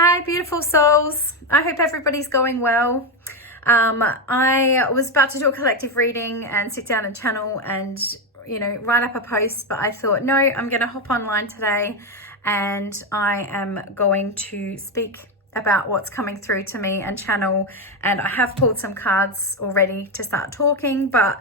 Hi, beautiful souls. I hope everybody's going well. I was about to do a collective reading and sit down and channel and, write up a post, but I thought, no, I'm going to hop online today and I am going to speak about what's coming through to me and channel. And I have pulled some cards already to start talking, but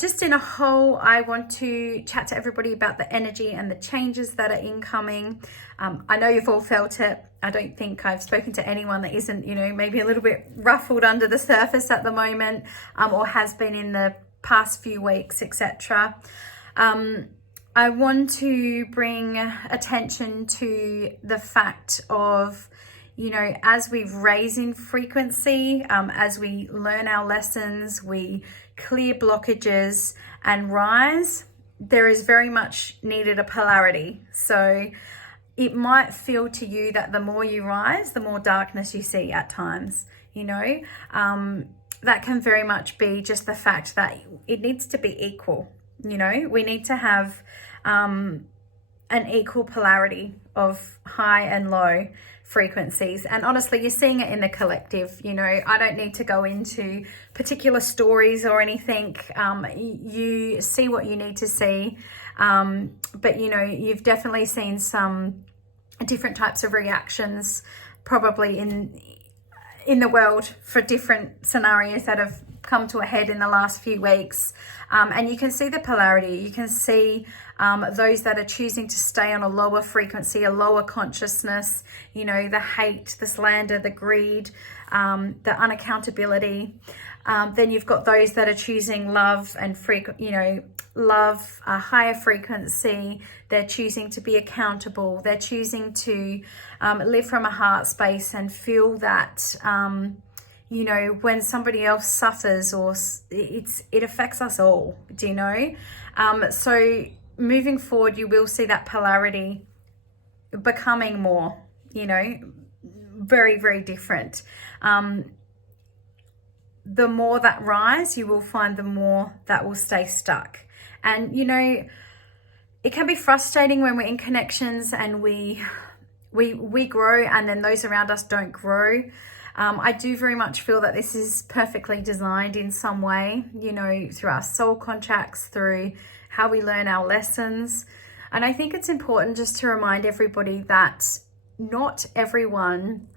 just in a whole, I want to chat to everybody about the energy and the changes that are incoming. I know you've all felt it. I don't think I've spoken to anyone that isn't, maybe a little bit ruffled under the surface at the moment, or has been in the past few weeks, etc. I want to bring attention to the fact of, as we raise in frequency, as we learn our lessons, we clear blockages and rise, there is very much needed a polarity. So it might feel to you that the more you rise, the more darkness you see at times, that can very much be just the fact that it needs to be equal. We need to have an equal polarity of high and low frequencies. And honestly, you're seeing it in the collective. I don't need to go into particular stories or anything. You see what you need to see. But you've definitely seen some different types of reactions probably in the world for different scenarios that have come to a head in the last few weeks. And you can see the polarity. You can see those that are choosing to stay on a lower frequency, a lower consciousness, the hate, the slander, the greed, the unaccountability. Then you've got those that are choosing love and love, a higher frequency. They're choosing to be accountable. They're choosing to live from a heart space and feel that, when somebody else suffers, or it affects us all, So moving forward, you will see that polarity becoming more, very, very different. The more that rise, you will find the more that will stay stuck. And, it can be frustrating when we're in connections and we grow and then those around us don't grow. I do very much feel that this is perfectly designed in some way, through our soul contracts, through how we learn our lessons. And I think it's important just to remind everybody that not everyone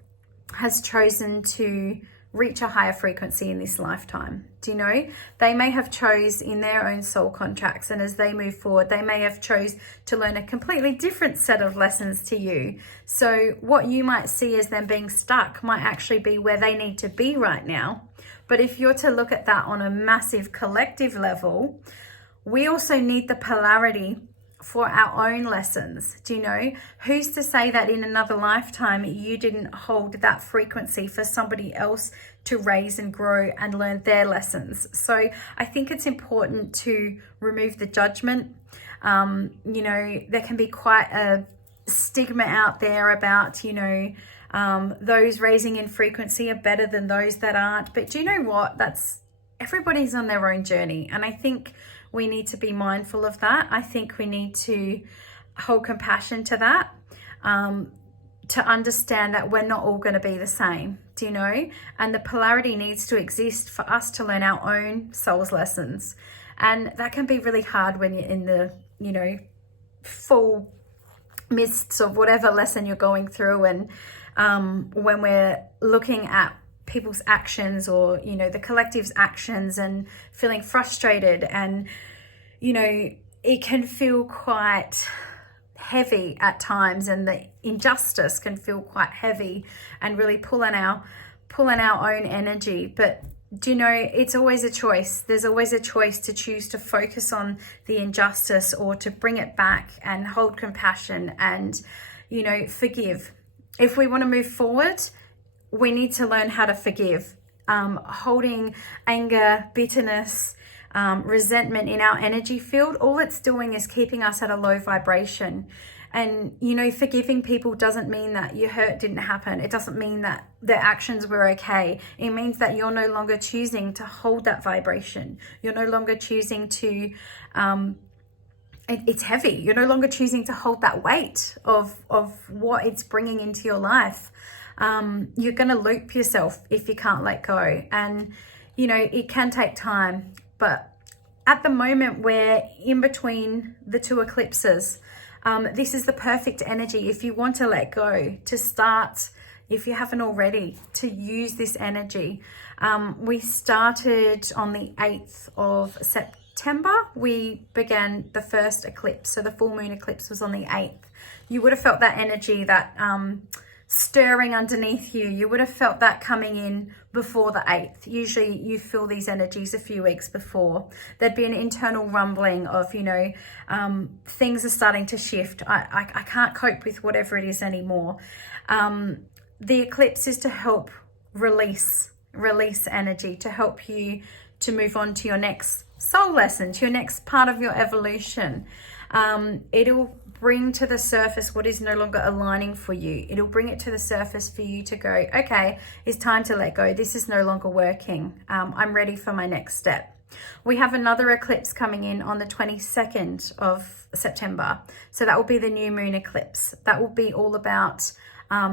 has chosen to reach a higher frequency in this lifetime. They may have chose in their own soul contracts, and as they move forward, they may have chose to learn a completely different set of lessons to you. So what you might see as them being stuck might actually be where they need to be right now. But if you're to look at that on a massive collective level, we also need the polarity for our own lessons. Who's to say that in another lifetime you didn't hold that frequency for somebody else to raise and grow and learn their lessons? So I think it's important to remove the judgment. There can be quite a stigma out there about, those raising in frequency are better than those that aren't. But do you know what? Everybody's on their own journey. And I think we need to be mindful of that. I think we need to hold compassion to that, to understand that we're not all going to be the same, and the polarity needs to exist for us to learn our own soul's lessons. And that can be really hard when you're in the, full mists of whatever lesson you're going through. And when we're looking at people's actions or the collective's actions and feeling frustrated, and it can feel quite heavy at times, and the injustice can feel quite heavy and really pulling our own energy. But it's always a choice. There's always a choice to choose to focus on the injustice or to bring it back and hold compassion and forgive. If we want to move forward, we need to learn how to forgive. Holding anger, bitterness, resentment in our energy field, all it's doing is keeping us at a low vibration. And, forgiving people doesn't mean that your hurt didn't happen. It doesn't mean that their actions were okay. It means that you're no longer choosing to hold that vibration. You're no longer choosing to it's heavy. You're no longer choosing to hold that weight of what it's bringing into your life. You're going to loop yourself if you can't let go. And, you know, it can take time. But at the moment, we're in between the two eclipses. This is the perfect energy if you want to let go, to start, if you haven't already, to use this energy. We started on the 8th of September. We began the first eclipse. So the full moon eclipse was on the 8th. You would have felt that energy, that stirring underneath you. You would have felt that coming in before the 8th. Usually you feel these energies a few weeks before. There'd be an internal rumbling of, you know, things are starting to shift. I can't cope with whatever it is anymore. The eclipse is to help release energy, to help you to move on to your next soul lesson, to your next part of your evolution. It'll bring to the surface what is no longer aligning for you. It'll bring it to the surface for you to go, okay, it's time to let go. This is no longer working. I'm ready for my next step. We have another eclipse coming in on the 22nd of September. So that will be the new moon eclipse. That will be all about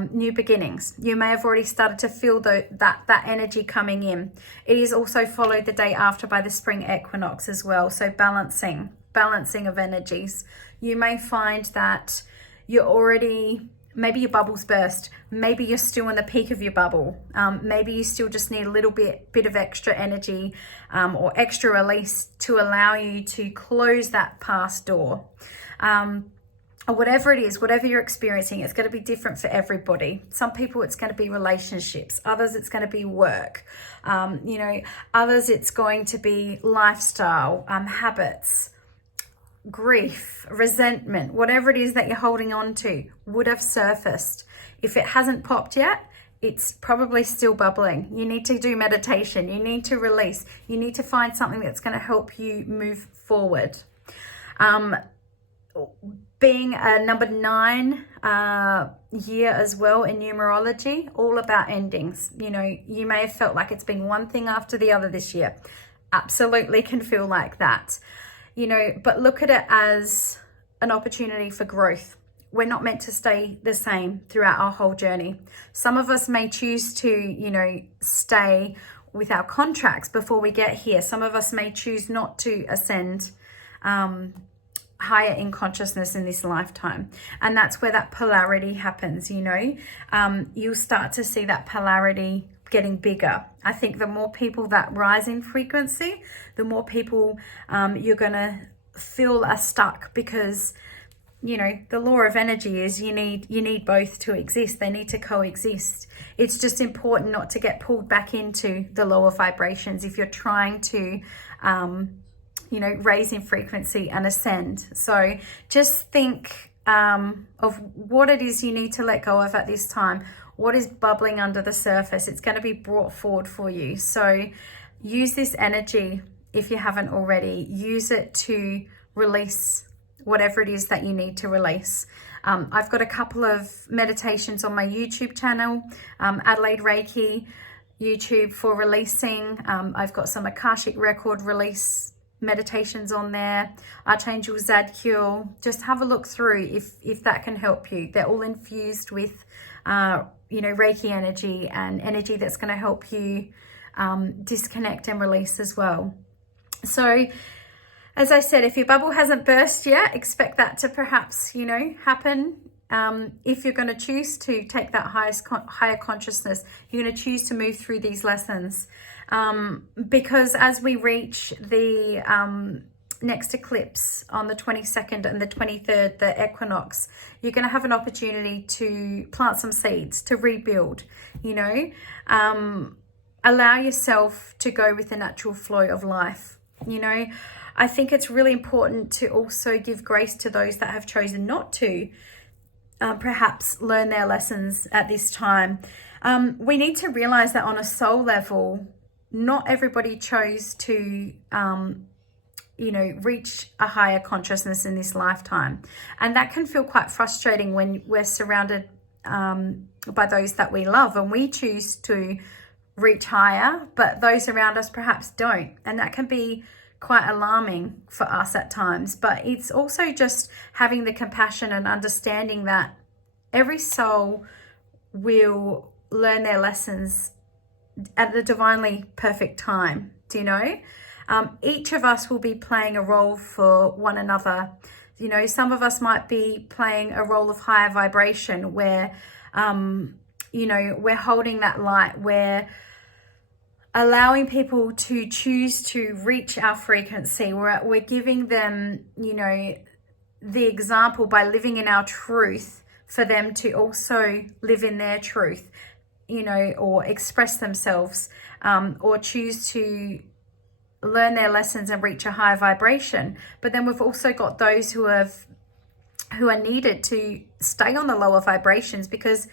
new beginnings. You may have already started to feel that energy coming in. It is also followed the day after by the spring equinox as well. So balancing of energies. You may find that you're already, maybe your bubble's burst. Maybe you're still in the peak of your bubble. Maybe you still just need a little bit of extra energy or extra release to allow you to close that past door. Or whatever it is, whatever you're experiencing, it's going to be different for everybody. Some people, it's going to be relationships. Others, it's going to be work. You know, others, it's going to be lifestyle, habits, grief, resentment, whatever it is that you're holding on to would have surfaced. If it hasn't popped yet, it's probably still bubbling. You need to do meditation. You need to release. You need to find something that's going to help you move forward. Being a number 9 year as well in numerology, all about endings. You know, you may have felt like it's been one thing after the other this year. Absolutely can feel like that. You know, but look at it as an opportunity for growth. We're not meant to stay the same throughout our whole journey. Some of us may choose to, you know, stay with our contracts before we get here. Some of us may choose not to ascend higher in consciousness in this lifetime. And that's where that polarity happens, you know. You'll start to see that polarity getting bigger. I think the more people that rise in frequency, the more people you're going to feel are stuck, because, you know, the law of energy is you need both to exist. They need to coexist. It's just important not to get pulled back into the lower vibrations if you're trying to you know, raise in frequency and ascend. So just think of what it is you need to let go of at this time. What is bubbling under the surface? It's going to be brought forward for you. So use this energy if you haven't already. Use it to release whatever it is that you need to release. I've got a couple of meditations on my YouTube channel, Adelaide Reiki YouTube for releasing. I've got some Akashic record release meditations on there, Archangel Zadkiel. Just have a look through if that can help you. They're all infused with you know, Reiki energy and energy that's going to help you disconnect and release as well. So as I said, if your bubble hasn't burst yet, expect that to perhaps, you know, happen. If you're going to choose to take that higher consciousness, you're going to choose to move through these lessons. Because as we reach the next eclipse on the 22nd and the 23rd, the equinox, you're going to have an opportunity to plant some seeds, to rebuild, you know, allow yourself to go with the natural flow of life. You know, I think it's really important to also give grace to those that have chosen not to perhaps learn their lessons at this time. We need to realize that on a soul level, not everybody chose to you know, reach a higher consciousness in this lifetime. And that can feel quite frustrating when we're surrounded by those that we love and we choose to reach higher, but those around us perhaps don't. And that can be quite alarming for us at times. But it's also just having the compassion and understanding that every soul will learn their lessons at the divinely perfect time. Do you know? Each of us will be playing a role for one another. You know, some of us might be playing a role of higher vibration where, you know, we're holding that light, we're allowing people to choose to reach our frequency. We're giving them, you know, the example by living in our truth for them to also live in their truth, you know, or express themselves, or choose to learn their lessons and reach a higher vibration. But then we've also got those who are needed to stay on the lower vibrations, because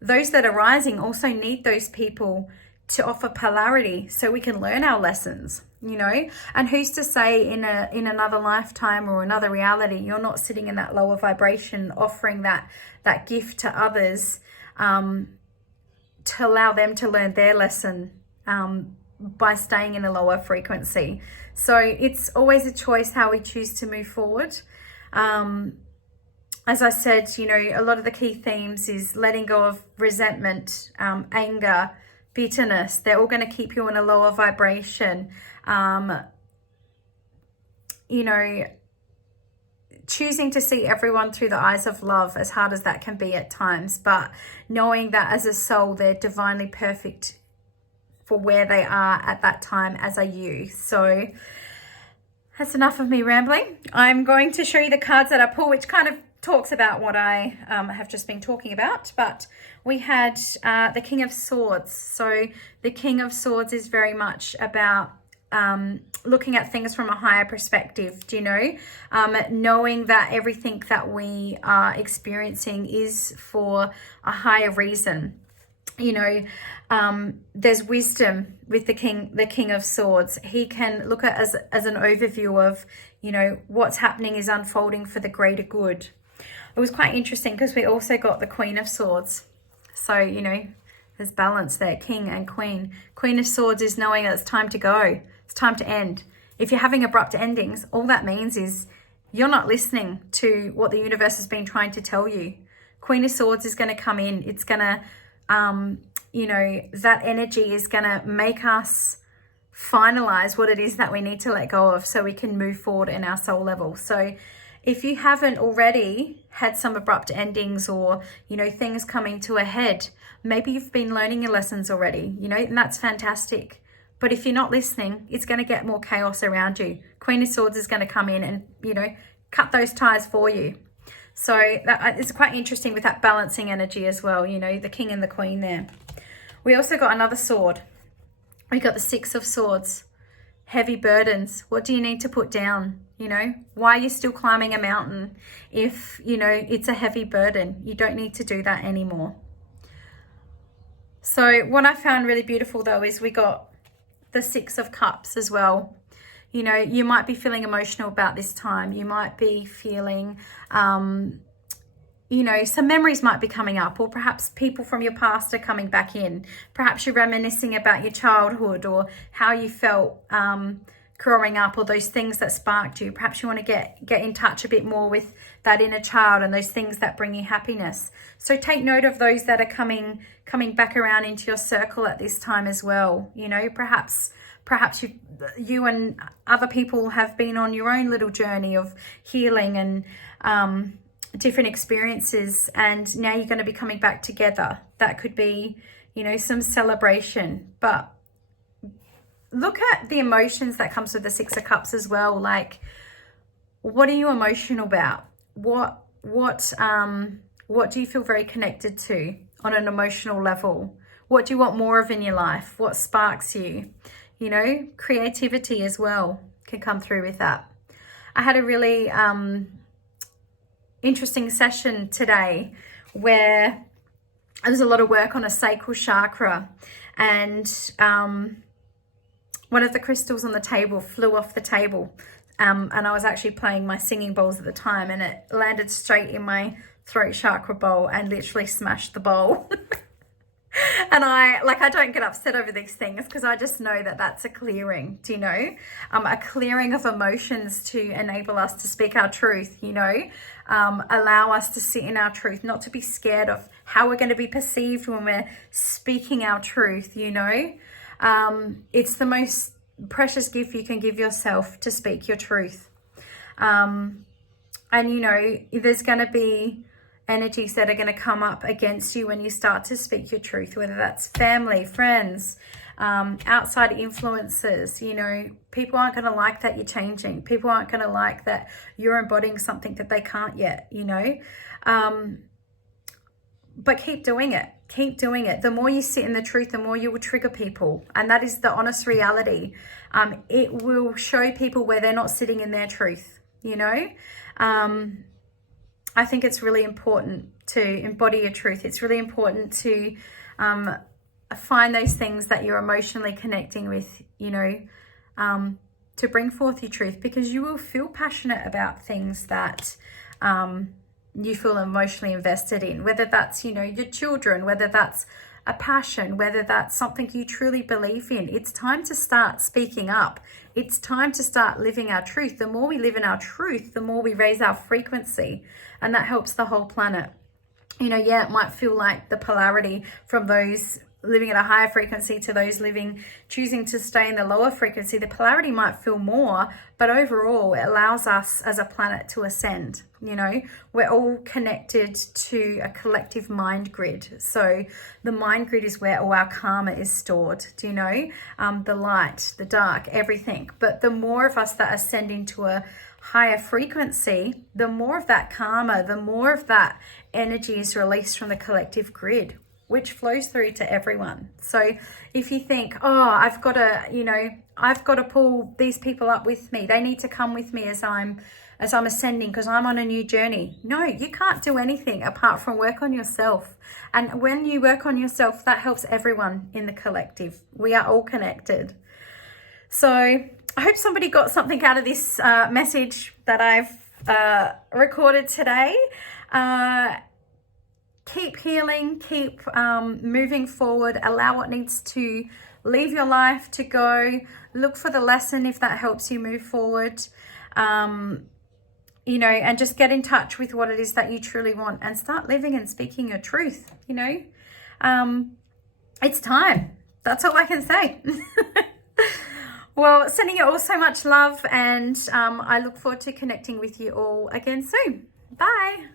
those that are rising also need those people to offer polarity so we can learn our lessons, you know. And who's to say in another lifetime or another reality you're not sitting in that lower vibration, offering that gift to others, to allow them to learn their lesson, by staying in a lower frequency. So it's always a choice how we choose to move forward. As I said, you know, a lot of the key themes is letting go of resentment, anger, bitterness. They're all going to keep you in a lower vibration. You know, choosing to see everyone through the eyes of love, as hard as that can be at times, but knowing that as a soul, they're divinely perfect for where they are at that time, as are you. So that's enough of me rambling. I'm going to show you the cards that I pull, which kind of talks about what I have just been talking about. But we had the King of Swords. So the King of Swords is very much about looking at things from a higher perspective, do you know? Knowing that everything that we are experiencing is for a higher reason. You know, there's wisdom with the King of Swords. He can look at as an overview of, you know, what's happening is unfolding for the greater good. It was quite interesting because we also got the Queen of Swords. So, you know, there's balance there, King and Queen. Queen of Swords is knowing that it's time to go. It's time to end. If you're having abrupt endings, all that means is you're not listening to what the universe has been trying to tell you. Queen of Swords is going to come in. It's going to, you know, that energy is going to make us finalize what it is that we need to let go of so we can move forward in our soul level. So if you haven't already had some abrupt endings or, you know, things coming to a head, maybe you've been learning your lessons already, you know, and that's fantastic. But if you're not listening, it's going to get more chaos around you. Queen of Swords is going to come in and, you know, cut those ties for you. So that it's quite interesting with that balancing energy as well, you know, the King and the Queen there. We also got another sword. We got the Six of Swords. Heavy burdens. What do you need to put down? You know, why are you still climbing a mountain if, you know, it's a heavy burden? You don't need to do that anymore. So what I found really beautiful though is we got the Six of Cups as well. You know, you might be feeling emotional about this time. You might be feeling, you know, some memories might be coming up, or perhaps people from your past are coming back in. Perhaps you're reminiscing about your childhood or how you felt growing up, or those things that sparked you. Perhaps you want to get in touch a bit more with that inner child and those things that bring you happiness. So take note of those that are coming back around into your circle at this time as well. You know, perhaps you and other people have been on your own little journey of healing and different experiences, and now you're going to be coming back together. That could be, you know, some celebration. But look at the emotions that comes with the Six of Cups as well. Like, what are you emotional about? What do you feel very connected to on an emotional level? What do you want more of in your life? What sparks you? You know, creativity as well can come through with that. I had a really interesting session today where there was a lot of work on a sacral chakra, and one of the crystals on the table flew off the table, and I was actually playing my singing bowls at the time, and it landed straight in my throat chakra bowl and literally smashed the bowl. And I don't get upset over these things because I just know that that's a clearing, do you know? A clearing of emotions to enable us to speak our truth, you know? Allow us to sit in our truth, not to be scared of how we're going to be perceived when we're speaking our truth, you know? It's the most precious gift you can give yourself, to speak your truth. And, you know, there's going to be energies that are going to come up against you when you start to speak your truth, whether that's family, friends, outside influences. You know, people aren't going to like that you're changing. People aren't going to like that you're embodying something that they can't yet, you know. But keep doing it. Keep doing it. The more you sit in the truth, the more you will trigger people. And that is the honest reality. It will show people where they're not sitting in their truth, you know. I think it's really important to embody your truth. It's really important to find those things that you're emotionally connecting with, you know, to bring forth your truth, because you will feel passionate about things that you feel emotionally invested in, whether that's, you know, your children, whether that's a passion, whether that's something you truly believe in. It's time to start speaking up. It's time to start living our truth. The more we live in our truth, the more we raise our frequency, and that helps the whole planet. You know, yeah, it might feel like the polarity from those living at a higher frequency to those choosing to stay in the lower frequency. The polarity might feel more, but overall it allows us as a planet to ascend. You know, we're all connected to a collective mind grid. So the mind grid is where all our karma is stored, do you know? The light, the dark, everything. But the more of us that ascend into a higher frequency, the more of that karma, the more of that energy is released from the collective grid, which flows through to everyone. So if you think, oh, I've got to pull these people up with me. They need to come with me as I'm ascending because I'm on a new journey. No, you can't do anything apart from work on yourself. And when you work on yourself, that helps everyone in the collective. We are all connected. So I hope somebody got something out of this message that I've recorded today. Keep healing, keep moving forward, allow what needs to leave your life to go, look for the lesson if that helps you move forward, you know, and just get in touch with what it is that you truly want and start living and speaking your truth, you know. It's time. That's all I can say. Well, sending you all so much love, and I look forward to connecting with you all again soon. Bye.